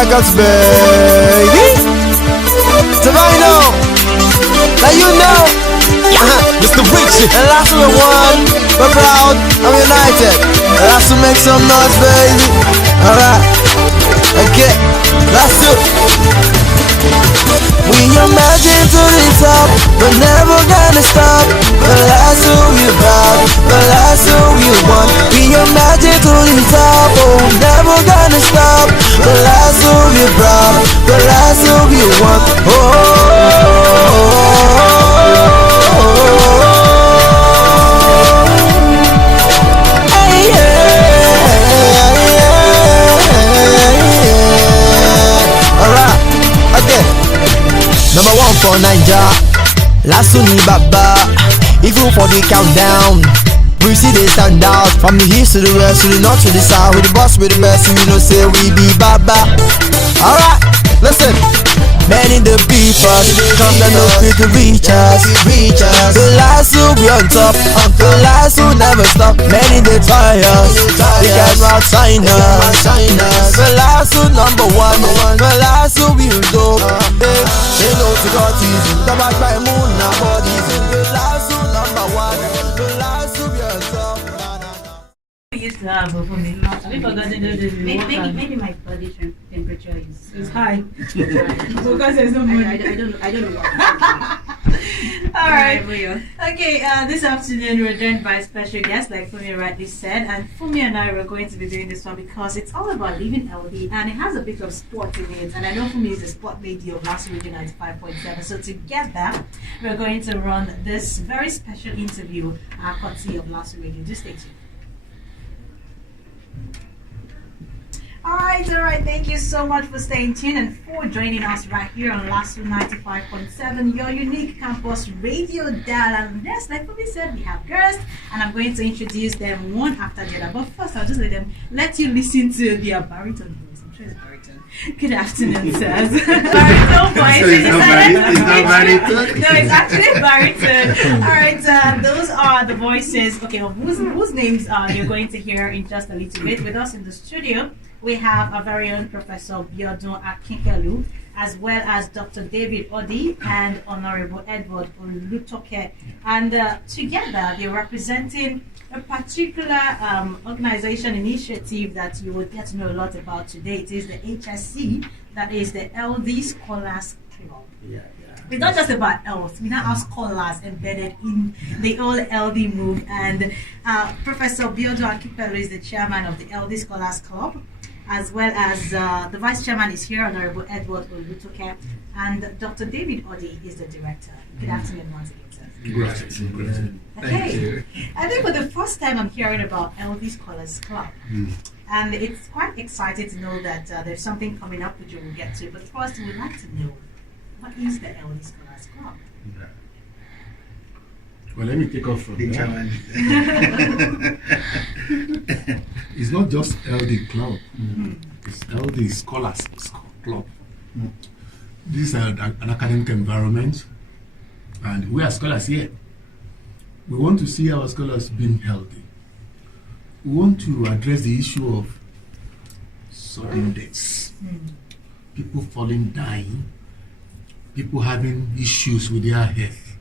Records, baby. Divino, now you know. Mr. Richie. And last we won, we're proud, I'm united. Last to make some noise, baby. Alright, okay, last two. We imagine to the top, we're never gonna stop. The last who we proud, the last who we won. We imagine to the top, oh, never gonna stop. The last who we proud, the last who we won. Number one for Naija, last to Baba. Even for the countdown, we see they stand out. From the east to the west, to the north to the south. With the boss, with the best, we know say we be Baba. Alright, listen. Many the people come down no fit to reach us. The last who be on top, the last who never stop. Many they try us, they cannot sign us. The last who number one, the last who we go. They know to got easy, the back by moon and bodies. The last who number one, the last who be on top. We used to have for me. Have you forgotten those Maybe my body temperature is high. Because there's no money. I don't know what. All right. Okay, this afternoon we're joined by a special guest, like Fumi rightly said, and Fumi and I were going to be doing this one because it's all about living healthy and it has a bit of sport in it. And I know Fumi is a sport lady of Last Region 95.7. So together we're going to run this very special interview, courtesy of Last Region. Just stay tuned. All right. Thank you so much for staying tuned and for joining us right here on LASU 95.7, your unique campus radio dial. And yes, like we said, we have guests, and I'm going to introduce them one after the other. But first, I'll just let you listen to their baritone voice. I'm sure it's baritone. Good afternoon, sirs. Baritone voice. It's not baritone. No, it's actually baritone. All right, those are the voices. Okay, whose names you're going to hear in just a little bit. With us in the studio, we have our very own Professor Biodun Akinkelu, as well as Dr. David Odi and Honorable Edward Olutoke. And together, they're representing a particular organization initiative that you will get to know a lot about today. It is the HSC, that is the LD Scholars Club. Yeah. It's not just about health. We now have scholars embedded in the whole LD move. And Professor Biodun Akinkelu is the chairman of the LD Scholars Club, as well as the vice chairman is here, Honorable Edward Olutoke, and Dr. David Odi is the director. Good afternoon once again, sir. Good afternoon. Okay. I think for the first time I'm hearing about LD Scholars Club. And it's quite exciting to know that there's something coming up which we'll get to. But first, we'd like to know, what is the LD Scholars Club? Well, let me take off from the there. It's not just LD Club. It's LD Scholars Club. This is an academic environment, and we are scholars here. We want to see our scholars being healthy. We want to address the issue of sudden deaths, people falling, dying, people having issues with their health.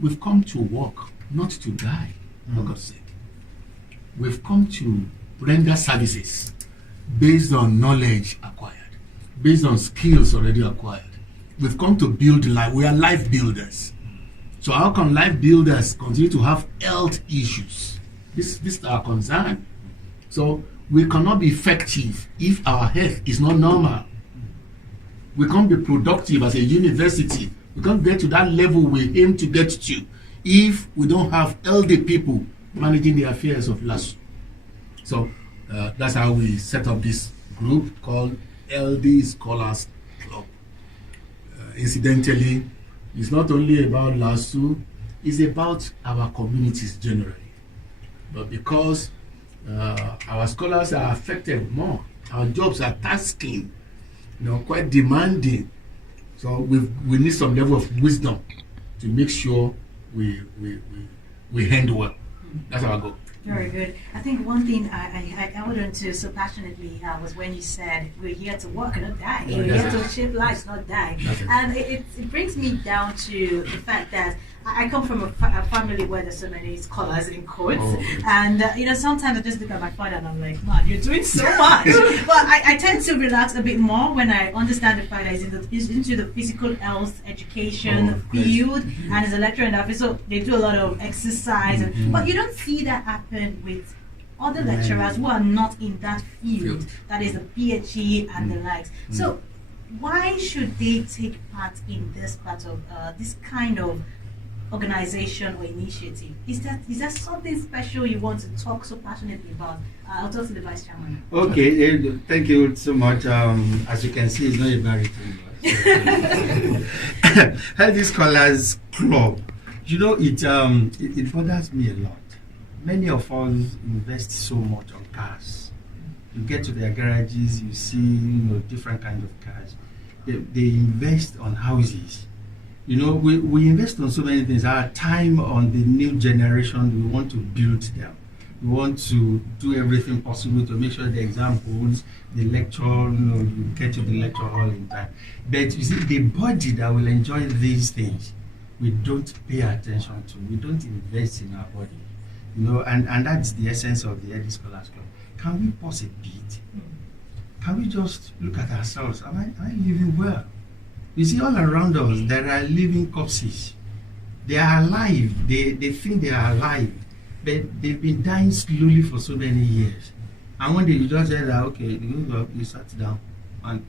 We've come to work, not to die, for God's sake. We've come to render services based on knowledge acquired, based on skills already acquired. We've come to build life. We are life builders. So how can life builders continue to have health issues? This is our concern. So we cannot be effective if our health is not normal. We can't be productive as a university. We can't get to that level we aim to get to if we don't have elder people managing the affairs of LASU. So that's how we set up this group called LD Scholars Club. Incidentally, it's not only about LASU, it's about our communities generally. But because our scholars are affected more, our jobs are tasking, quite demanding. So we need some level of wisdom to make sure we handle well. That's our goal. Very good. I think one thing I held on to so passionately was when you said we're here to work, not die. We're here to shape lives, not die. And it brings me down to the fact that I come from a family where there's so many scholars in quotes, and sometimes I just look at my father and I'm like, man, you're doing so much. But I tend to relax a bit more when I understand the fact that he's into the physical health education field, and is a lecturer in that. So they do a lot of exercise, but you don't see that happen with other lecturers who are not in that field. That is the PhD and the likes. So why should they take part in this part of this kind of organization or initiative? Is that something special you want to talk so passionately about? I'll talk to the vice chairman. Okay, thank you so much. As you can see, it's not a very Healthy Scholars Club. It bothers me a lot. Many of us invest so much on cars. You get to their garages, you see different kinds of cars. They invest on houses. We invest on so many things. Our time on the new generation, we want to build them. We want to do everything possible to make sure the exam holds, the lecture, you get to the lecture hall in time. But you see, the body that will enjoy these things, we don't pay attention to. We don't invest in our body. And that's the essence of the Healthy Scholars Club. Can we pause a bit? Can we just look at ourselves? Am I living well? You see, all around us, there are living corpses. They are alive. They think they are alive. But they've been dying slowly for so many years. And one day you just say that, okay, you sat down and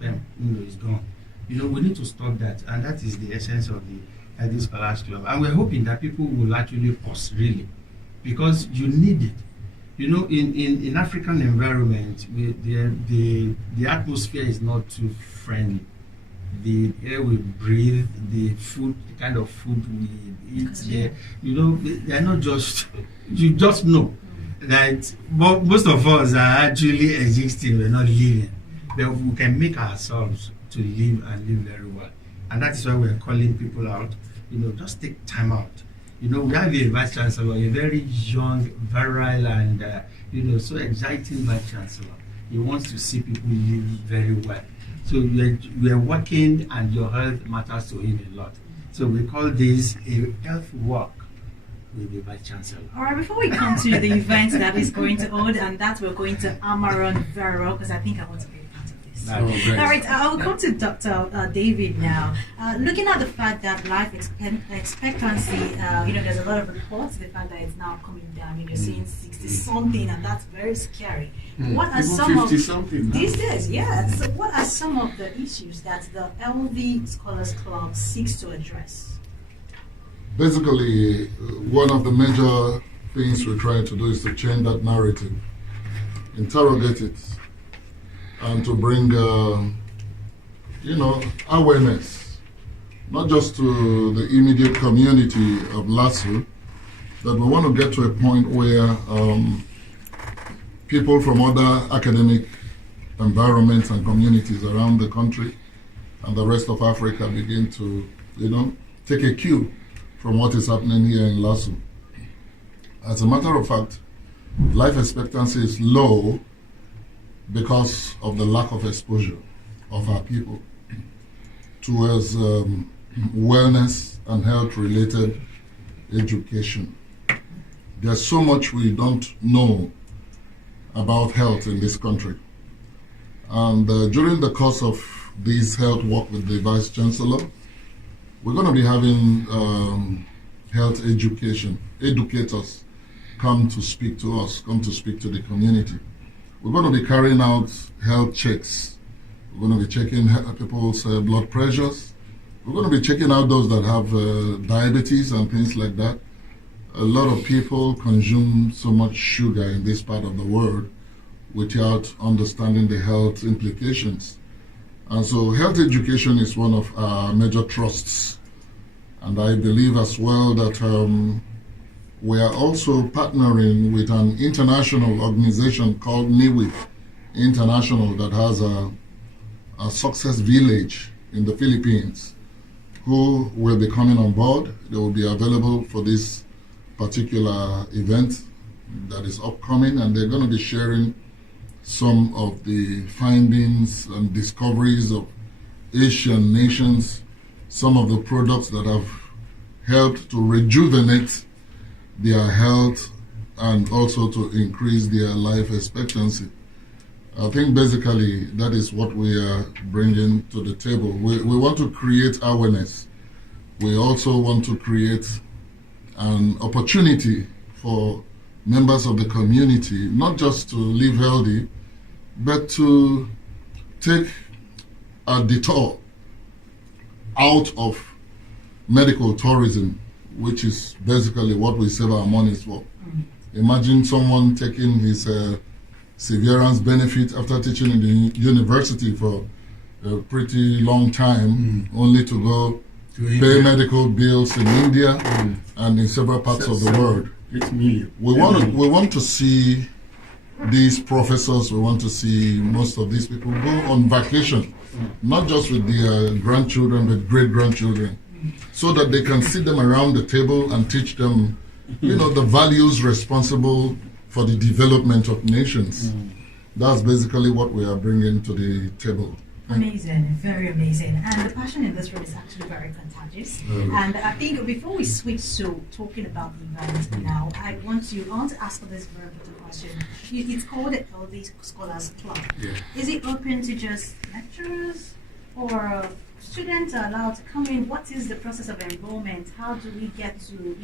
it's gone. We need to stop that. And that is the essence of the Healthy Scholars Club. And we're hoping that people will actually pause, really. Because you need it. In African environment, the atmosphere is not too friendly. The air we breathe, the kind of food we eat there, they're not just, you just know that most of us are actually existing, we're not living. But we can make ourselves to live and live very well. And that is why we're calling people out, just take time out. We have a Vice Chancellor, a very young, virile, and so exciting Vice Chancellor. He wants to see people live very well. So we're working, and your health matters to him a lot. So we call this a health walk with the Vice Chancellor. All right, before we come to the event that is going to hold, and that we're going to Amaran very well, because I think I want to be a part of this. All right, I will come to Dr. David now. Looking at the fact that life expectancy, there's a lot of reports, the fact that it's now coming down. You're seeing 60-something, and that's very scary. What are some of these days? Yeah. So, what are some of the issues that the Healthy Scholars Club seeks to address? Basically, one of the major things we're trying to do is to change that narrative, interrogate it, and to bring, awareness, not just to the immediate community of LASU, but we want to get to a point where people from other academic environments and communities around the country and the rest of Africa begin to, take a cue from what is happening here in LASU. As a matter of fact, life expectancy is low because of the lack of exposure of our people towards wellness and health-related education. There's so much we don't know about health in this country. And during the course of this health walk with the Vice Chancellor, we're going to be having health educators come to speak to us, come to speak to the community. We're going to be carrying out health checks. We're going to be checking people's blood pressures. We're going to be checking out those that have diabetes and things like that. A lot of people consume so much sugar in this part of the world without understanding the health implications. And so health education is one of our major trusts. And I believe as well that we are also partnering with an international organization called NIWIF International that has a success village in the Philippines who will be coming on board. They will be available for this particular event that is upcoming, and they're going to be sharing some of the findings and discoveries of Asian nations, some of the products that have helped to rejuvenate their health and also to increase their life expectancy. I think basically that is what we are bringing to the table. We want to create awareness. We also want to create an opportunity for members of the community, not just to live healthy, but to take a detour out of medical tourism, which is basically what we save our monies for. Imagine someone taking his severance benefit after teaching in the university for a pretty long time, only to go pay medical bills in India and in several parts of the world. 8 million. We want to see these professors, we want to see most of these people go on vacation, not just with their grandchildren, but great-grandchildren, so that they can sit them around the table and teach them, the values responsible for the development of nations. That's basically what we are bringing to the table. Amazing, very amazing. And the passion in this room is actually very contagious. And I think before we switch to talking about the event now, I want to ask for this very important question. It's called the LD Scholars Club. Yeah. Is it open to just lecturers, or students are allowed to come in? What is the process of enrollment? How do we get to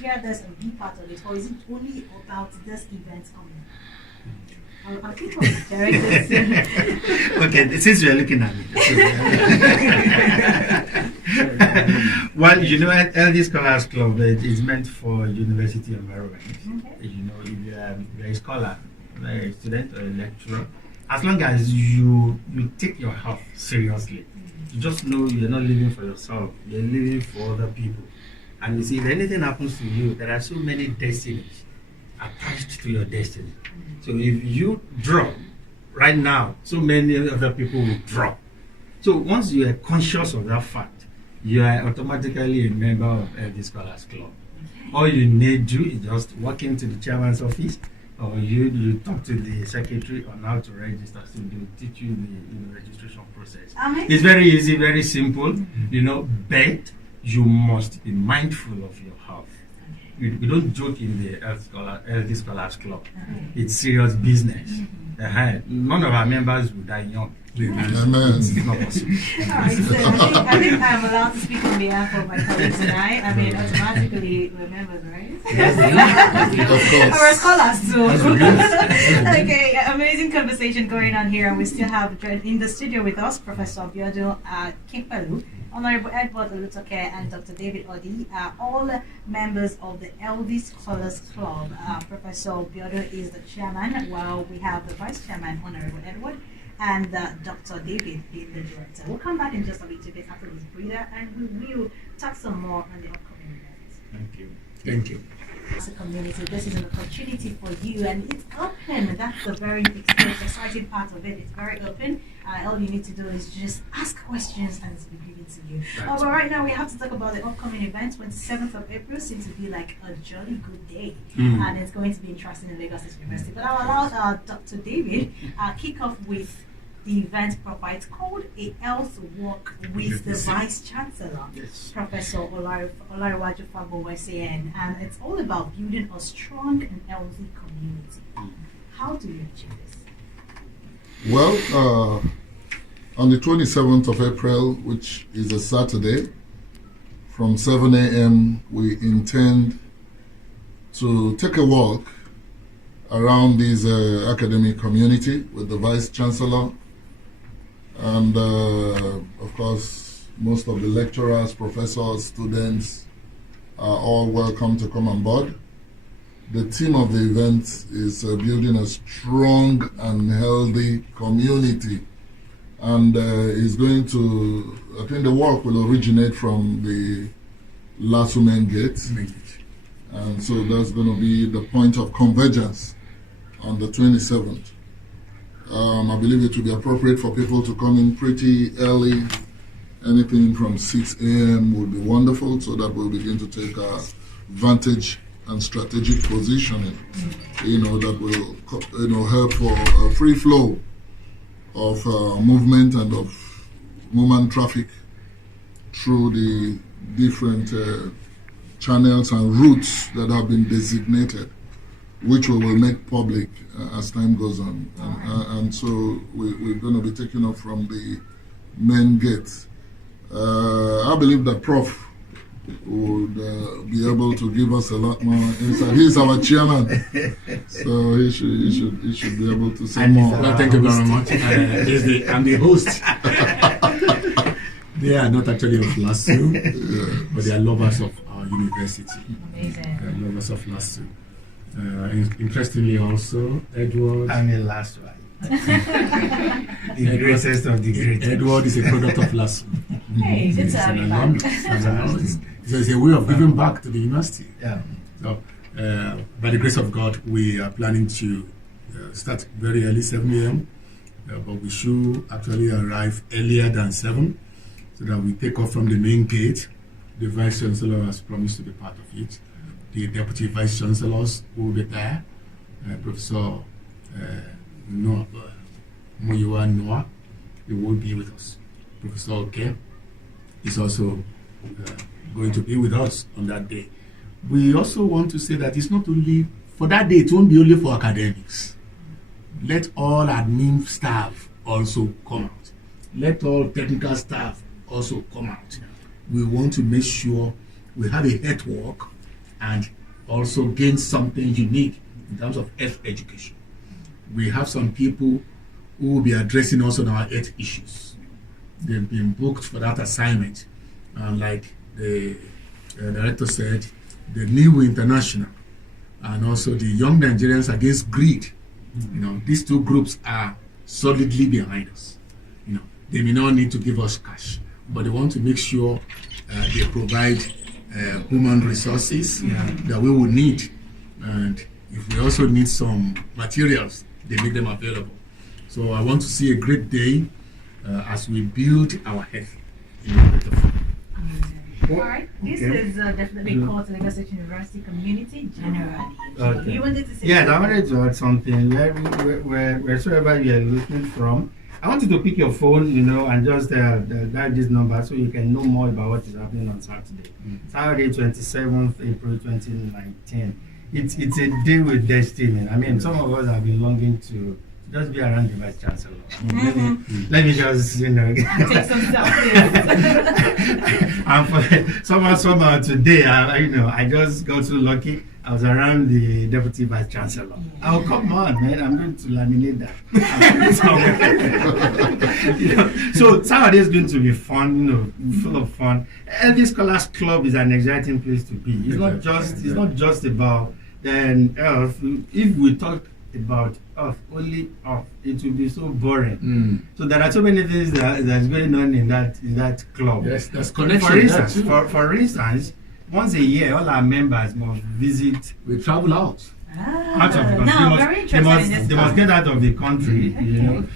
hear this and be part of it? Or is it only about this event coming? I think I'll direct this. Okay, since you're looking at me. Well, LD Scholars Club is meant for university environment. Okay. If you're a scholar, a student or a lecturer, as long as you take your health seriously, you just know you're not living for yourself, you're living for other people. And you see, if anything happens to you, there are so many destinies attached to your destiny. So if you drop right now, so many other people will drop. So once you are conscious of that fact, you are automatically a member of LD Scholars Club. All you need to do is just walk into the chairman's office, or you talk to the secretary on how to register. So they'll teach you the registration process. It's very easy, very simple. But you must be mindful of your health. We don't joke in the LD Scholars Club. It's serious business. None of our members will die young. Amen. It's not possible. All right, so I think I'm allowed to speak on behalf of my colleagues tonight. I mean, automatically we're members, right? Of course. We're scholars too. Okay, amazing conversation going on here. We still have in the studio with us Professor Biodun Kimpelu, Honorable Edward Olutoke, and Dr. David Odi are all members of the LD Scholars Club. Professor Biodun is the chairman, while we have the vice chairman, Honorable Edward, and Dr. David being the director. We'll come back in just a little bit after this breather, and we will talk some more on the upcoming events. Thank you. Thank you. As a community, this is an opportunity for you, and it's open. That's the very exciting part of it. It's very open. All you need to do is just ask questions, and it's be given to you. But right now, we have to talk about the upcoming events. 27th of April seems to be like a jolly good day, and it's going to be interesting in Lagos State University. But I'll allow Dr. David kick off with the event proper. It's called a Health Walk with the Vice Chancellor, Professor Olariwaju Fagbo-SAN, and it's all about building a strong and healthy community. How do you achieve this? Well, on the 27th of April, which is a Saturday, from 7 a.m., we intend to take a walk around this academic community with the Vice Chancellor. And of course, most of the lecturers, professors, students are all welcome to come on board. The theme of the event is building a strong and healthy community. And is going to, I think the walk will originate from the Lasso Main Gate. And so that's going to be the point of convergence on the 27th. I believe it will be appropriate for people to come in pretty early. Anything from 6 a.m. would be wonderful, so that we'll begin to take advantage and strategic positioning, that will, help for a free flow of movement and of human traffic through the different channels and routes that have been designated, which we will make public as time goes on. And so we're going to be taking off from the main gate. I believe that Prof would be able to give us a lot more insight. He's our chairman, so he should be able to say more. Well, thank you very much. I'm the host. They are not actually of LASU, but they are lovers of our university. Amazing. They are lovers of LASU. Interestingly, also, Edward. I'm the last one. The greatest of the great. Edward is a product of LASU. Hey, good He's to have an you alumnus. back. It's a way of giving back to the university. Yeah. So, by the grace of God, we are planning to start very early, 7 a.m. But we should actually arrive earlier than 7, so that we take off from the main gate. The Vice Chancellor has promised to be part of it. The Deputy Vice Chancellors will be there. Professor Muyiwa Noah, he will be with us. Professor Oke is also going to be with us on that day. We also want to say that it's not only for that day, it won't be only for academics. Let all admin staff also come out. Let all technical staff also come out. We want to make sure we have a network and also gain something unique in terms of health education. We have some people who will be addressing us on our health issues. They've been booked for that assignment. And like the director said, the New International and also the Young Nigerians Against Greed, these two groups are solidly behind us. They may not need to give us cash, but they want to make sure they provide human resources that we will need. And if we also need some materials, they make them available. So I want to see a great day as we build our health in a better form. All right, this is definitely called to Lagos State University community generally. Okay. You wanted to say Yeah, I something? wanted to add something. Wherever you are listening from, I want you to pick your phone, and just dial this number so you can know more about what is happening on Saturday. Saturday, 27th April 2019. It's a day with destiny. I mean, some of us have been longing to just be around the Vice Chancellor. Let me just, Take some selfies. and for somehow today, I just got so lucky. I was around the Deputy Vice Chancellor. Oh, come on, man! I'm going to laminate that. So Saturday is going to be fun, full of fun. Every Scholars Club is an exciting place to be. It's not just about health. If we talk about only earth, it will be so boring. So there are so many things that's going on in that club. Yes, that's connection. For instance, once a year, all our members must visit. We travel out. Out of the country. No, very interesting. They must get out of the country.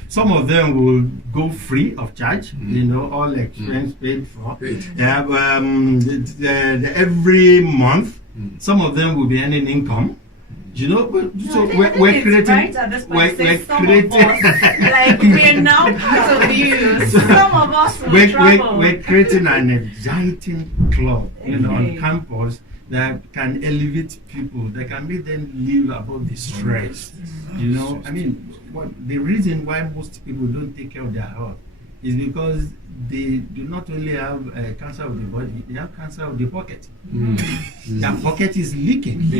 Some of them will go free of charge. All expense paid for. Every month, some of them will be earning income. So we're creating. Right at this point, We're some of us, like we're now part of you. Some of us will travel. We're creating an exciting club, on Okay. campus that can elevate people, that can make them live above the stress. I mean, the reason why most people don't take care of their health is because they do not only have cancer of the body, they have cancer of the pocket. Their pocket is leaking.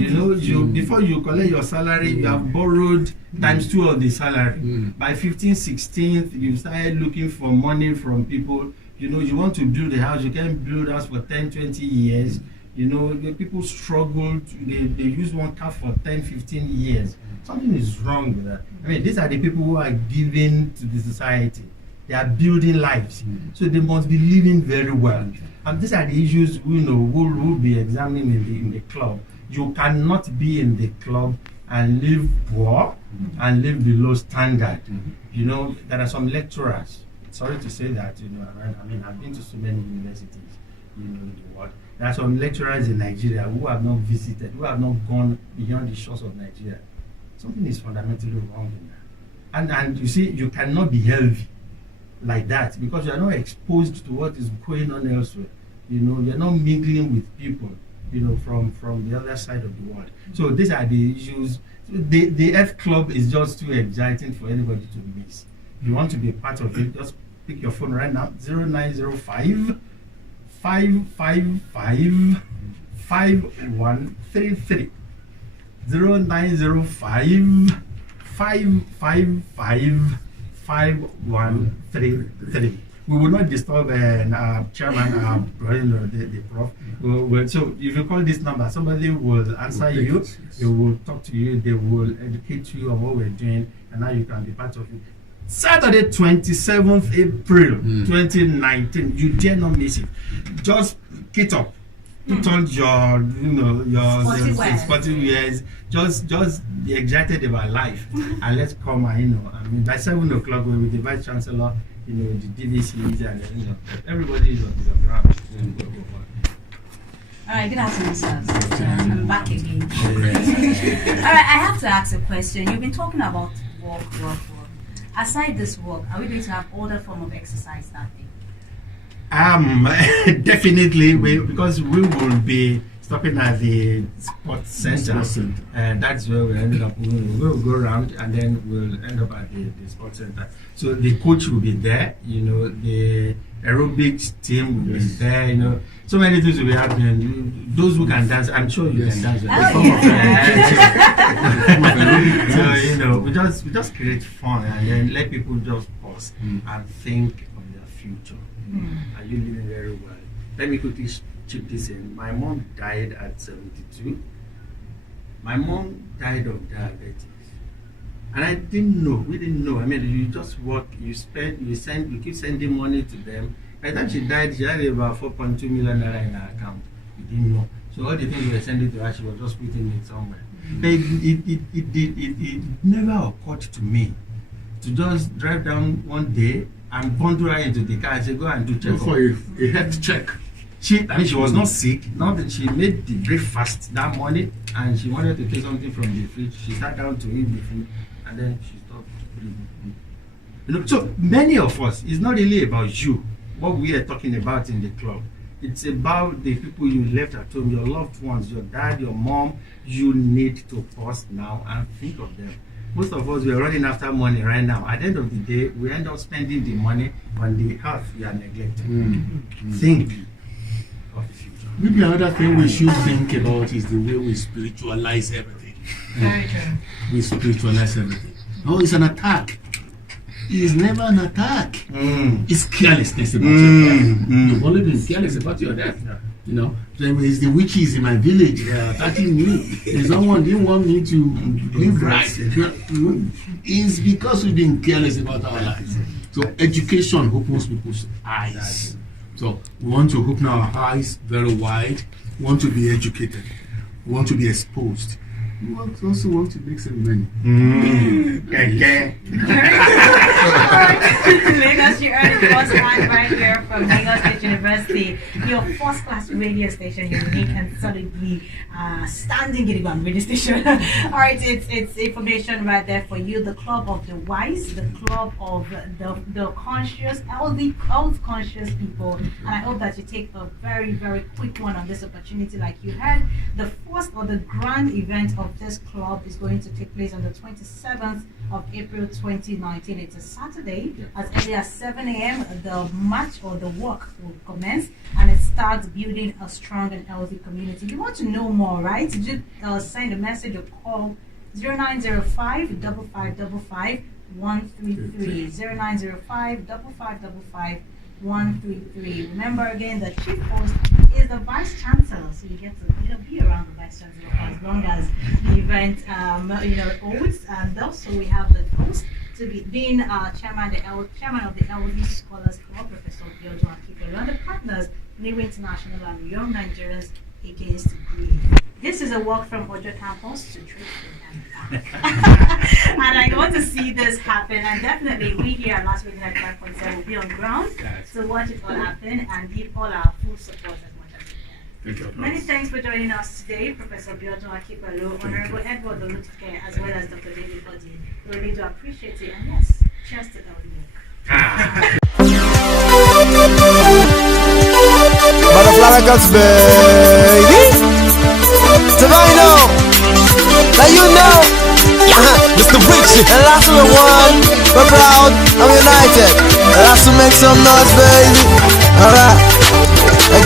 Before you collect your salary, you have borrowed times 2 of the salary. By 15th, 16th, you started looking for money from people. You want to build a house, you can't build a house for 10, 20 years. The people struggle, they use one car for 10, 15 years. Something is wrong with that. I mean, these are the people who are giving to the society. They are building lives. So they must be living very well. And these are the issues we'll be examining in the club. You cannot be in the club and live poor and live below standard. There are some lecturers, sorry to say that, I've been to so many universities in the world. There are some lecturers in Nigeria who have not visited, who have not gone beyond the shores of Nigeria. Something is fundamentally wrong in that. And you see, you cannot be healthy like that because you are not exposed to what is going on elsewhere. You know, you're not mingling with people, you know, from the other side of the world. So these are the issues. The Earth Club is just too exciting for anybody to miss. If you want to be a part of it, just pick your phone right now, 0905 555 5133. 0905 555 5133. We will not disturb chairman, the prof. So if you call this number, somebody will answer you. They will talk to you. They will educate you on what we're doing, and now you can be part of it. Saturday, 27th April 2019. You dare not miss it. Just get up. Put on your, your sporty wears. Just be excited about life, and let's come and I mean, by 7 o'clock we'll be the vice chancellor, the DVCs, and everybody is on ground. All right, good afternoon, sir. I'm back again. All right, I have to ask a question. You've been talking about work. Aside this work, are we going to have other form of exercise that day? Definitely, because we will be stopping at the sports center, and that's where we ended up. We'll go around, and then we'll end up at the sports center. So the coach will be there, the aerobics team will be there, so many things will be happening. Those who can dance, I'm sure you can dance. So we just create fun, and then let people just pause and think of their future. Are you living very well? Let me quickly chip this in. My mom died at 72. My mom died of diabetes. And I didn't know, we didn't know. I mean, you just work, you keep sending money to them. By the time she died, she had about 4.2 million naira in her account. We didn't know. So all the things we were sending to her, she was just putting it somewhere. But it never occurred to me to just drive down one day and bundle her into the car and say, go and do check for a health check. She was not sick. Now that she made the breakfast that morning and she wanted to take something from the fridge, she sat down to eat the food and then she stopped breathing. So many of us, it's not really about you, what we are talking about in the club. It's about the people you left at home, your loved ones, your dad, your mom. You need to pause now and think of them. Most of us, we are running after money right now. At the end of the day, we end up spending the money on the health we are neglecting. Think of the future. Maybe another thing we should think about is the way we spiritualize everything. Very true. We spiritualize everything. No, it's an attack. It's never an attack. It's carelessness about your death. You've only been careless about your death. It's the witches in my village attacking me. Someone didn't want me to live right. It's because we've been careless about our lives. So education opens people's eyes. So we want to open our eyes very wide. We want to be educated. We want to be exposed. We also want to make some money. Lagos, you heard it firsthand right here from Lagos State University. Your first-class radio station, unique and solidly standing in the radio station. All right, it's information right there for you. The Club of the Wise, the Club of the conscious, health-conscious people. And I hope that you take a very, very quick one on this opportunity. Like you heard, the first or the grand event of this club is going to take place on the 27th of April 2019. It's a Saturday. As early as 7 a.m. the march or the walk will commence, and it starts building a strong and healthy community. If you want to know more, right, just send a message or call 0905 5555 133 0905 5555 133. Remember again, the chief host is the vice chancellor, so you get to be around the vice chancellor for as long as the event holds. And also we have the host to be being chairman of the LD Scholars Club, Professor Biodun Akikere, and the partners, New International and Young Nigerians Against Greed. This is a walk from Ojo Campus to Trinidad and I want to see this happen, and definitely we here at Last Week 95.7 will be on ground to watch it all happen and give all our full support as much as we can. Thank you. Many thanks for joining us today, Professor Biodun Akipalo, Honorable Edward Olutike, as well as Dr. David Odi. We really do appreciate it, and yes, cheers to healthy work. Butterfly Records, baby. Divino, now you know. Mr. Rich, and last we won. We're proud, I'm united. And last we make some noise, baby. Alright,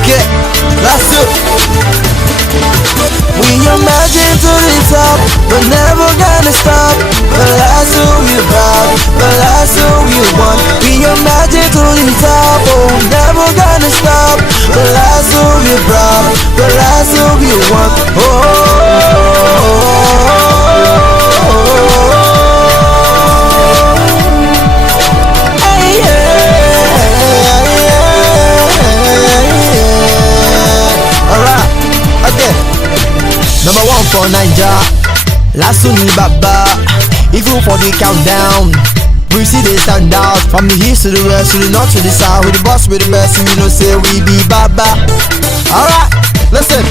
okay, last two. We imagine to the top, but never gonna stop. The last who we proud, the last who we won. We imagine to the top, oh, never gonna stop. The last who we proud, the last who we won. Alright, okay. Number one for Naija, last Sunni Baba. Even for the countdown, we see they stand out. From the east to the west, to the north to the south. With the boss, with the best, and you know say we be Baba. Alright, listen.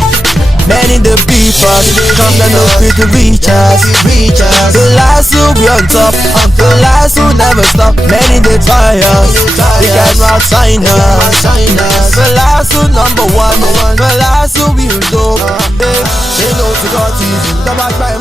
Many the people, cause they no fit to reach us. The last who be on top, the last who never stop. Many they try us, they cannot sign us. The last who number one, the last who be dope. They know to God easy, the back by